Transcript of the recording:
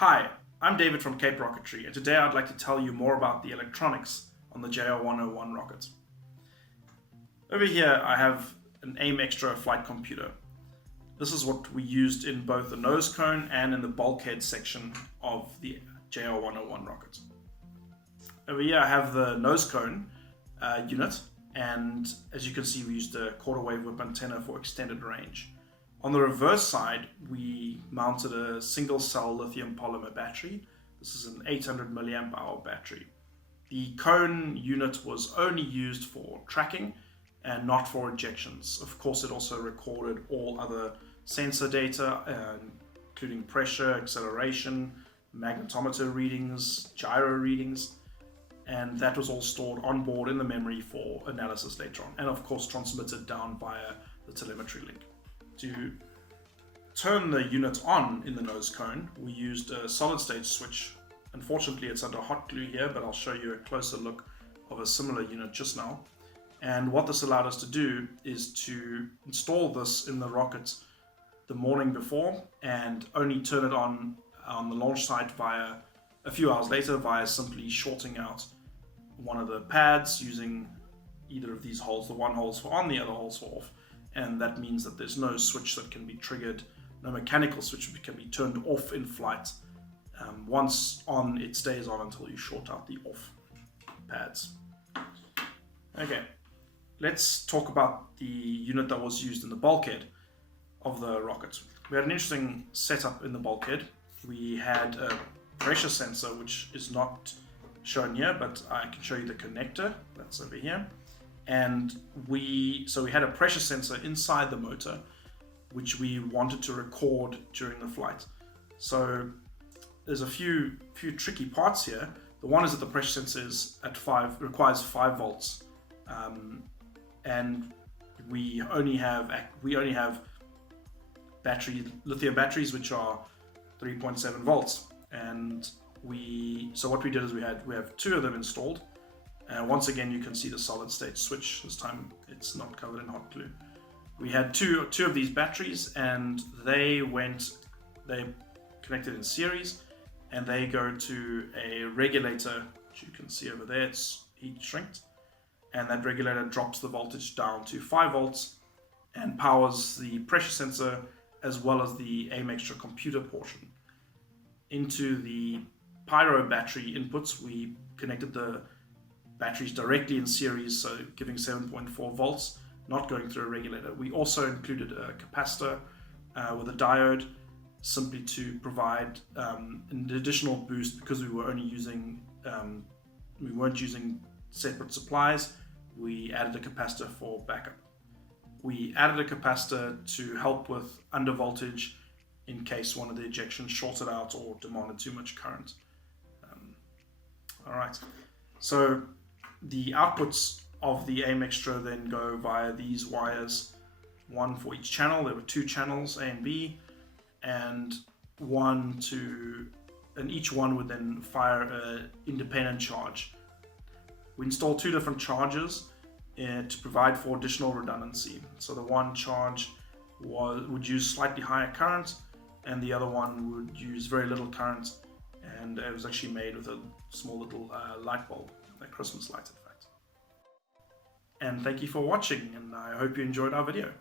Hi, I'm David from Cape Rocketry, and today I'd like to tell you more about the electronics on the JR101 rocket. Over here I have an AIM Extra flight computer. This is what we used in both the nose cone and in the bulkhead section of the JR101 rocket. Over here I have the nose cone unit, and as you can see we used a quarter wave whip antenna for extended range. On the reverse side, we mounted a single cell lithium polymer battery. This is an 800 milliamp hour battery. The cone unit was only used for tracking and not for ejections. Of course, it also recorded all other sensor data, including pressure, acceleration, magnetometer readings, gyro readings, and that was all stored on board in the memory for analysis later on, and of course transmitted down via the telemetry link. To turn the unit on in the nose cone, we used a solid state switch. Unfortunately, it's under hot glue here, but I'll show you a closer look of a similar unit just now. And what this allowed us to do is to install this in the rocket the morning before and only turn it on the launch site via a few hours later via simply shorting out one of the pads using either of these holes. The one hole's for on, the other hole's for off. And that means that there's no switch that can be triggered, no mechanical switch that can be turned off in flight. Once on, it stays on until you short out the off pads. Okay, let's talk about the unit that was used in the bulkhead of the rocket. We had an interesting setup in the bulkhead. We had a pressure sensor, which is not shown here, but I can show you the connector that's over here. And we had a pressure sensor inside the motor, which we wanted to record during the flight. So there's a few tricky parts here. The one is that the pressure sensor is at requires 5 volts, and we only have lithium batteries which are 3.7 volts. And so what we did is we have 2 of them installed. Once again, you can see the solid state switch. This time it's not covered in hot glue. We had two of these batteries, and they connected in series, and they go to a regulator, which you can see over there. It's heat shrinked, and that regulator drops the voltage down to 5 volts and powers the pressure sensor as well as the AIM Extra computer portion. Into the pyro battery inputs, we connected the batteries directly in series, so giving 7.4 volts, not going through a regulator. We also included a capacitor with a diode, simply to provide an additional boost because we weren't using separate supplies. We added a capacitor for backup. We added a capacitor to help with undervoltage in case one of the ejections shorted out or demanded too much current. All right, so the outputs of the AIM Extra then go via these wires, one for each channel. There were 2 channels, A and B, and each one would then fire an independent charge. We installed 2 different chargers to provide for additional redundancy. So the one charge would use slightly higher current, and the other one would use very little current, and it was actually made with a small little light bulb, a Christmas light in fact. And thank you for watching, and I hope you enjoyed our video.